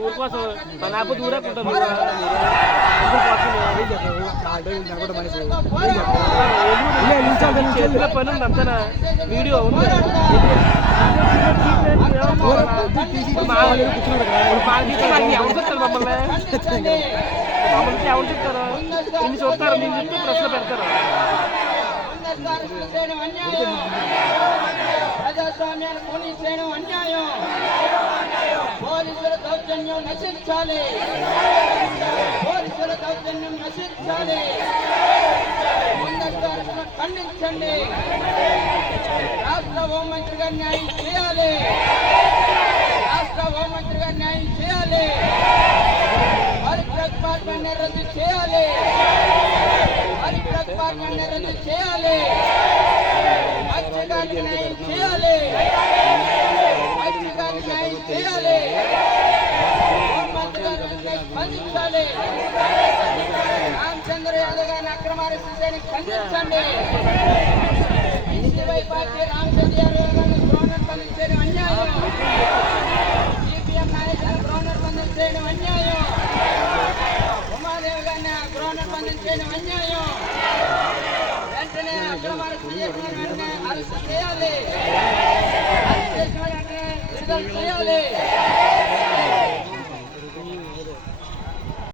ఊరి కోసం నాకు దూరకుంటాం చేతిలో పని ఉంది అంతనా వీడియో ఉంది ఎవరు చెప్తారు మమ్మల్ని ఎవరు చెప్తారు ఇన్ని చూస్తారు నేను చెప్తే ప్రశ్న పెడతారు ప్రజాస్వామ్యాన్ని కొని చేయడం అన్యాయం పోలీసుల దౌర్జన్యం నశించాలి పోలీసుల దౌర్జన్యం నశించాలి ముందస్తు అరెస్టును ఖండించండి రాష్ట్ర హోంమంత్రిగా న్యాయం చేయాలి రాష్ట్ర హోంమంత్రిగా న్యాయం చేయాలి హరిడ్రగ్ డిపార్ట్మెంట్ రద్దు చేయాలి హరిడ్రగ్ డిపార్ట్మెంట్ రద్దు చేయాలి మత్స్యకారులకు న్యాయం చేయాలి మత్స్యకారులకు న్యాయం చేయాలి హోంమంత్రి గారు స్పందించాలి రామచంద్ర యాదవ్ గారిని అక్రమ అరెస్టు చేయని ఖండించండి బీసీవై పార్టీ రామచంద్ర యాదవ్ గారిని గృహనిర్బంధం చేయడం అన్యాయం సిపిఎం నాయకులను గృహనిర్బంధం చేయడం అన్యాయం ఉమాదేవి గారిని గృహనిర్బంధం చేయడం అన్యాయం వెంటనే అక్రమ అరెస్టు చేసిన వెంటనే అరెస్టు చేయాలి అరెస్ట్ చేసిన వెంటనే విడుదల చేయాలి